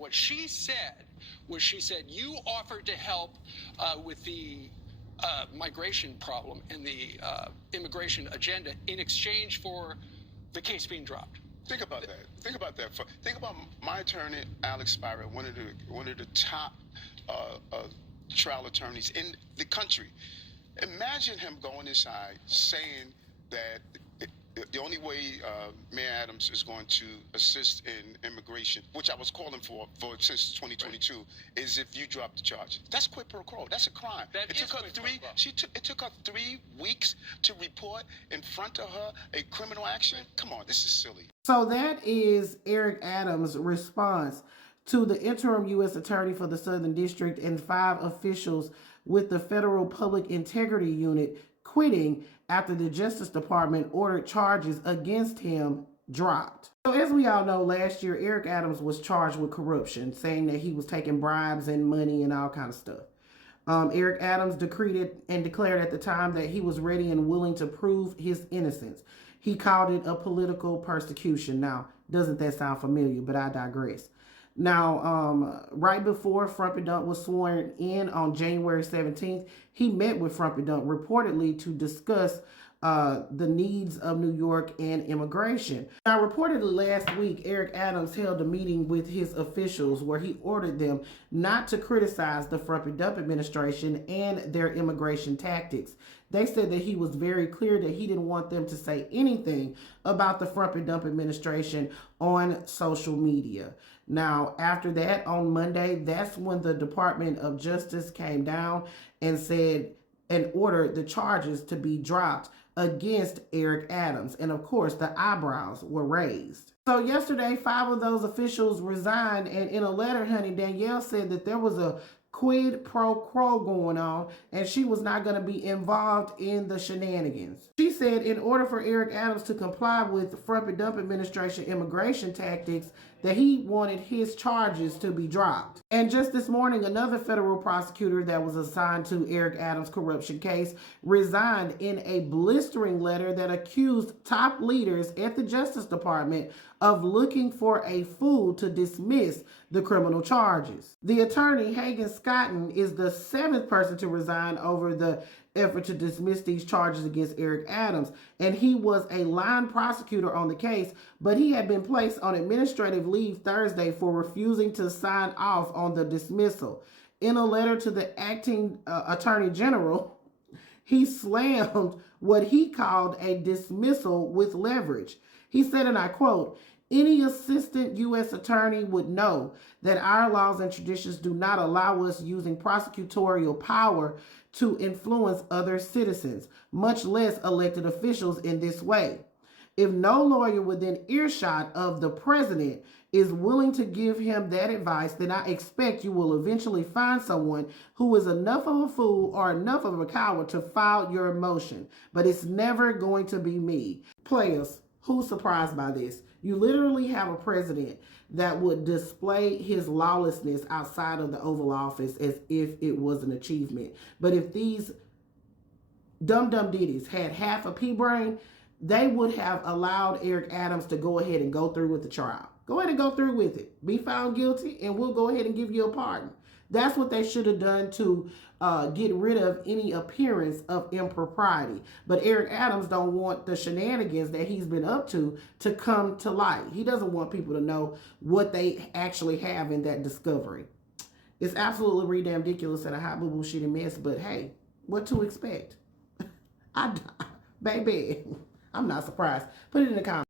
what she said was, she said, you offered to help with the migration problem and the immigration agenda in exchange for the case being dropped. Think about that. Think about that. Think about my attorney, Alex Spira, one of the top trial attorneys in the country. Imagine him going inside saying that the only way Mayor Adams is going to assist in immigration, which I was calling for since 2022, right, is if you drop the charge. That's quid pro quo. That's a crime. It took her 3 weeks to report in front of her a criminal action. Come on, this is silly. So that is Eric Adams' response to the interim U.S. Attorney for the Southern District and 5 officials with the Federal Public Integrity Unit quitting after the Justice Department ordered charges against him dropped. So as we all know, last year, Eric Adams was charged with corruption, saying that he was taking bribes and money and all kind of stuff. Eric Adams decreed and declared at the time that he was ready and willing to prove his innocence. He called it a political persecution. Now, doesn't that sound familiar? But I digress. Now, right before Frumpy Dump was sworn in on January 17th, he met with Frumpy Dump reportedly to discuss the needs of New York and immigration. Now, reportedly last week, Eric Adams held a meeting with his officials where he ordered them not to criticize the Frumpy Dump administration and their immigration tactics. They said that he was very clear that he didn't want them to say anything about the Frumpy Dump administration on social media. Now, after that, on Monday, that's when the Department of Justice came down and said and ordered the charges to be dropped against Eric Adams. And of course, the eyebrows were raised. So yesterday, 5 of those officials resigned. And in a letter, honey, Danielle said that there was a quid pro quo going on and she was not going to be involved in the shenanigans. She said in order for Eric Adams to comply with the Frumpy Dump administration immigration tactics, that he wanted his charges to be dropped. And just this morning, another federal prosecutor that was assigned to Eric Adams' corruption case resigned in a blistering letter that accused top leaders at the Justice Department of looking for a fool to dismiss the criminal charges. The attorney, Hagen Scotton, is the 7th person to resign over the effort to dismiss these charges against Eric Adams. And he was a line prosecutor on the case, but he had been placed on administrative leave Thursday for refusing to sign off on the dismissal. In a letter to the acting attorney general, he slammed what he called a dismissal with leverage. He said, and I quote, "Any assistant U.S. attorney would know that our laws and traditions do not allow us using prosecutorial power to influence other citizens, much less elected officials in this way. If no lawyer within earshot of the president is willing to give him that advice, then I expect you will eventually find someone who is enough of a fool or enough of a coward to file your motion. But it's never going to be me." Players, who's surprised by this? You literally have a president that would display his lawlessness outside of the Oval Office as if it was an achievement. But if these dumb ditties had half a pea brain, they would have allowed Eric Adams to go ahead and go through with the trial. Go ahead and go through with it. Be found guilty and we'll go ahead and give you a pardon. That's what they should have done to get rid of any appearance of impropriety. But Eric Adams don't want the shenanigans that he's been up to come to light. He doesn't want people to know what they actually have in that discovery. It's absolutely ridiculous and a hot boo shitty mess, but hey, what to expect? Baby, I'm not surprised. Put it in the comments.